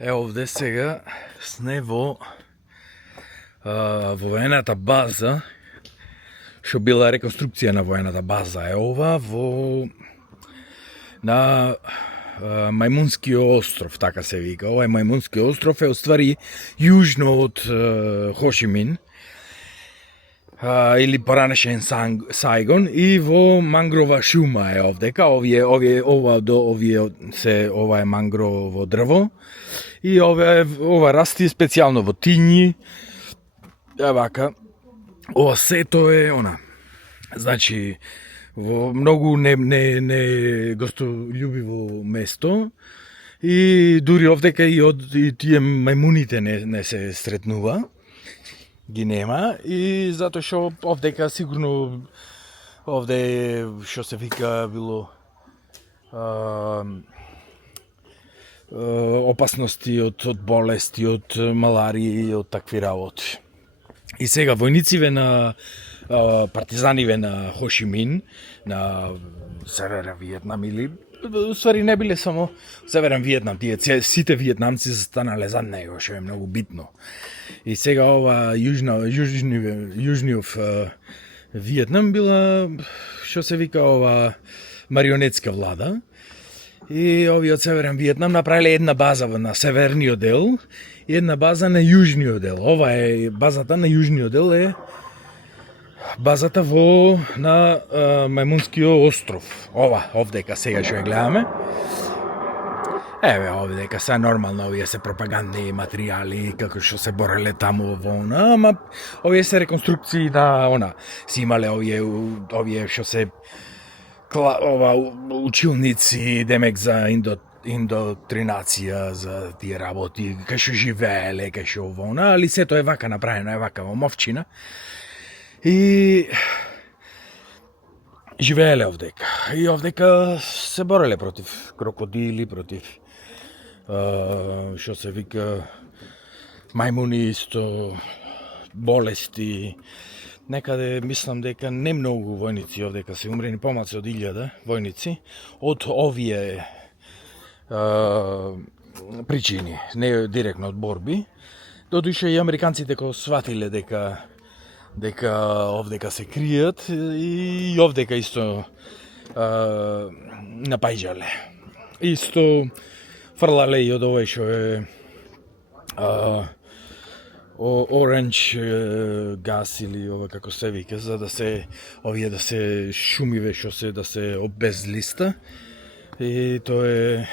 Овде сега сме во воената база, што била реконструкција на воената база. Ова на Мајмунскиот остров, така се вика. Ова Мајмунскиот остров е оствари јужно од Хошимин, или поранешен Сајгон, и во мангрова шума е овдека. Ова е мангрово дрво и ова расти специјално во тињи. Вака, ова сето е значи во многу не гостолюбиво место, и дури овдека и тие мајмуните не се сретнува, ги нема, и затоа што овдека сигурно овде што се вика било опасности од болести, од маларија и од такви работи. И сега војнициве на партизаниве на Хошимин, на Северен Виетнам, или ствари не биле само Северен Виетнам, сите виетнамци станале за него, што е многу битно. И сега ова јужниот Виетнам била, што се вика, ова марионетска влада. И овиот Северен Виетнам направиле една база на северниот дел и една база на јужниот дел. Ова е базата на јужниот дел, е базата на Мајмунскиот остров. Овдека сега што ја гледаме. Овдека се нормално, овие се пропагандни материјали, како што се бореле таму ама овие се реконструкции на си имале овие што се училници, демек за индоктринација, за тие работи, кај што живееле, кај што али сето е вака направено, е вака во мовчина. И живееле овдека. И овдека се бореле против крокодили, против што се вика мајмуни, исто болести. Некаде мислам дека не многу војници овдека се умрени, помалку од 1000 војници од овие причини, не директно од борби. Додуше и американците кога сватиле дека овдека се кријат, и овдека исто напаѓале. Исто фрлале и од овој што е оранж газ, или ова како се вика, за да се овие да се шумиве што се да се обезлиста. И тоа е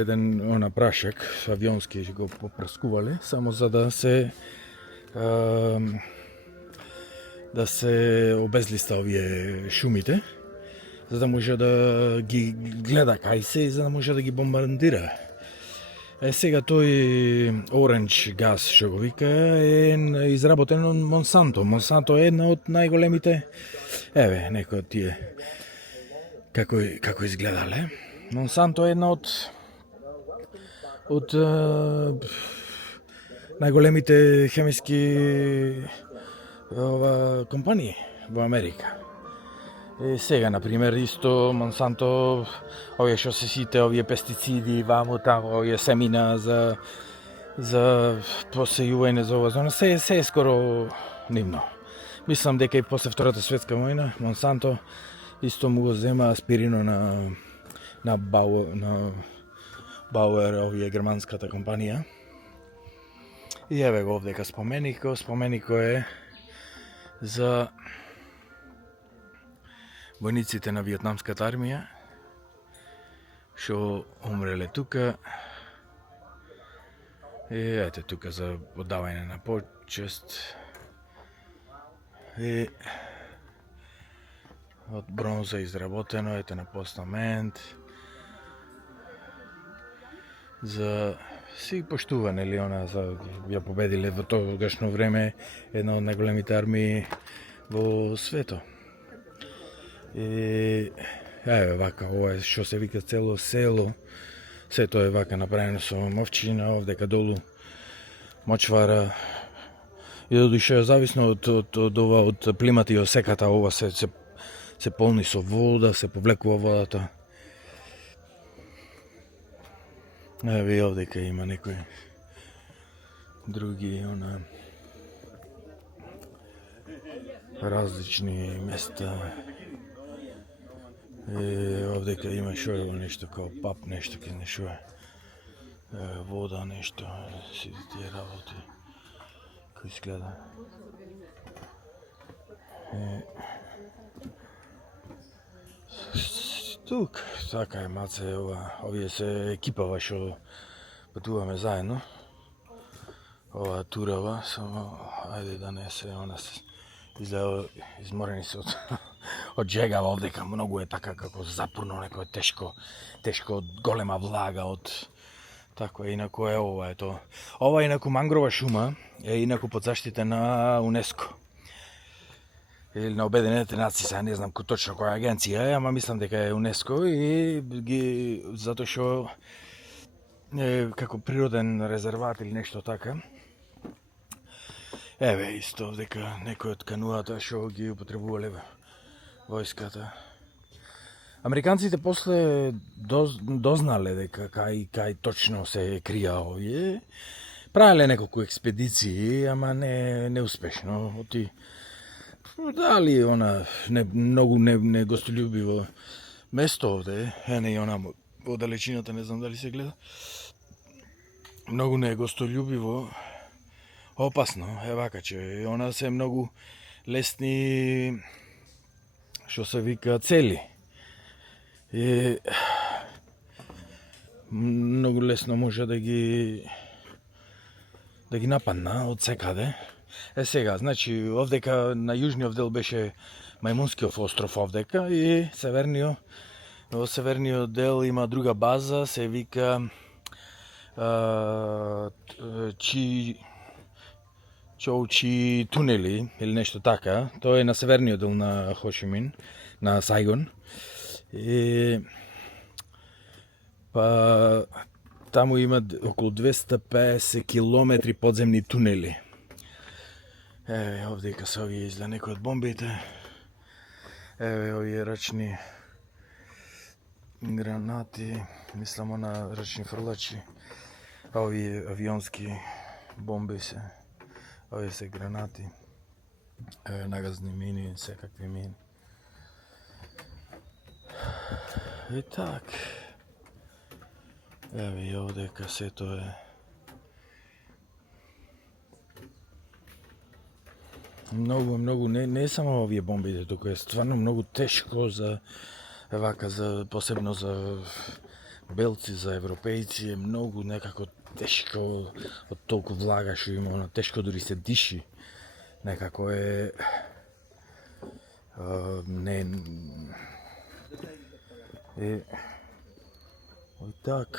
еден прашак авионски го попрскувале само за да се обезлиста овие шумите, за да може да ги гледа кај се и за да може да ги бомбардира. Сега тој оранж газ што го вика е изработен од Монсанто. Монсанто е една од најголемите, некои од тие како изгледале. Монсанто е една од најголемите хемиски компании во Америка. Сега, например, исто Монсанто, овие што се сите овие пестициди, ваму таму, овие семина за посејување за ова зона, се е скоро нивно. Мислам дека и после Втората светска војна Монсанто исто му го зема аспирино на Бауер, овие германската компанија. И еве го овдека споменико е за војниците на виетнамската армија што умреле тука. И ете тука за оддавање на почест. И од бронза изработено, ете на постамент за си поштување, или за ја победиле во тогашно време една од најголемите армии во свето. И вака, ова е што се вика цело село, сето е вака направено со мовчина, овдека долу мочвара. И додуше зависно од плимата и осеката, ова се полни со вода, се повлекува водата. Еве и овдека има некои други различни места. Овдека има шо нешто као пап, нешто ке нешо вода, нешто, сите тие работи кои изгледа. Тук, така е маце, овие се екипава што патуваме заедно. Ова турава, само ајде да не се изгледа изморени се од жегава овдека, многу е така како запурно, некој тешко од голема влага, од таква, инаку е ова е тоа. Ова инаку мангрова шума е инаку под заштита на УНЕСКО. Или на Обединетите нации, сега не знам точно која агенција е, ама мислам дека е УНЕСКО и ги затоа што е како природен резерват или нешто така. Еве исто дека некои од кануата што ги употребувале војската. Американците после дознале дека кај точно се крија овие, правеле неколку експедиции, ама не успешно. Дали многу не гостолюбиво место овде, не и во далечината, не знам дали се гледа. Многу не е гостолюбиво, опасно, вака че се многу лесни, што се вика, цели. И многу лесно може да ги нападна од секаде. Сега, значи, овдека на јужниот дел беше Мајмунскиот остров овдека и во северниот дел има друга база, се вика Чоучи тунели или нешто така. Тоа е на северниот дел на Хошимин, на Сайгон. И таму има околу 250 километри подземни тунели. Еве, овдека се овие изгледа некои од бомбите. Еве, овие рачни гранати, мислам на рачни фрлачи. Овие авионски бомби се. Овие се гранати. Еве, нагазни мини, секакви мини. И так. Еве, и овдека сето е. Многу, не само овие бомбите, тука е стварно многу тешко за посебно за белци, за европејци, е многу некако тешко од толку влага што има, тешко дури се диши. Некако е так.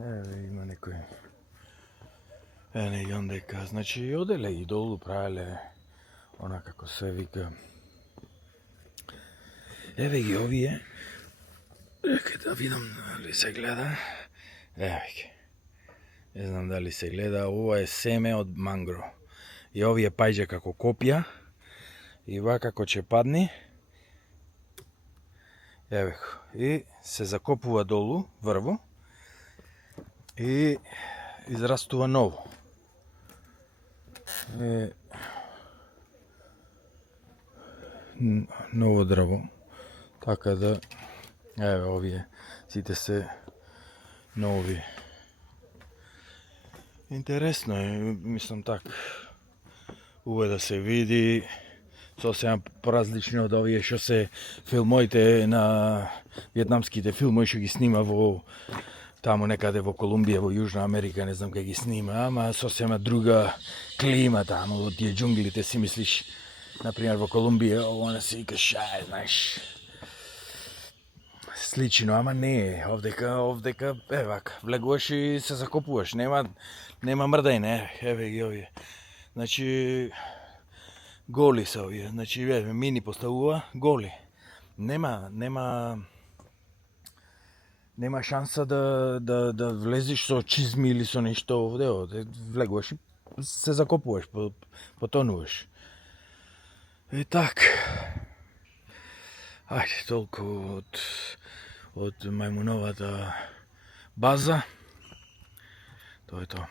Еве има некој. Не јон дека, значи оделе и долу правеле како се вика. Еве ги овие. Да видам дали се гледа. Еве ги. Не знам дали се гледа, ова е семе од мангро. И овие паѓа како копија. И вака како ќе падни. Еве го. И се закопува долу, врво. И израстува ново. Ново дрво. Така да, еве овие, сите се нови. Интересно е, мислам така. Убаво да се види, сосема поразлични од овие што се филмоите на вјетнамските филмои што ги снима во таму некаде во Колумбија, во Јужна Америка, не знам кај ги снима, ама сосема друга клима таму, во тие џунглите си мислиш, например во Колумбија, она си викаш, знаеш, слично, ама не е, овдека, вака, влегуваш и се закопуваш, нема мрдајне, еве ги овие. Значи, голи се овие, значи, мини поставува, голи. Нема шанса да влезеш со чизми или со нешто овде, влегуваш и се закопуваш, потонуваш. И так. Ајде, толку од мајмуновата база. Тоа е тоа.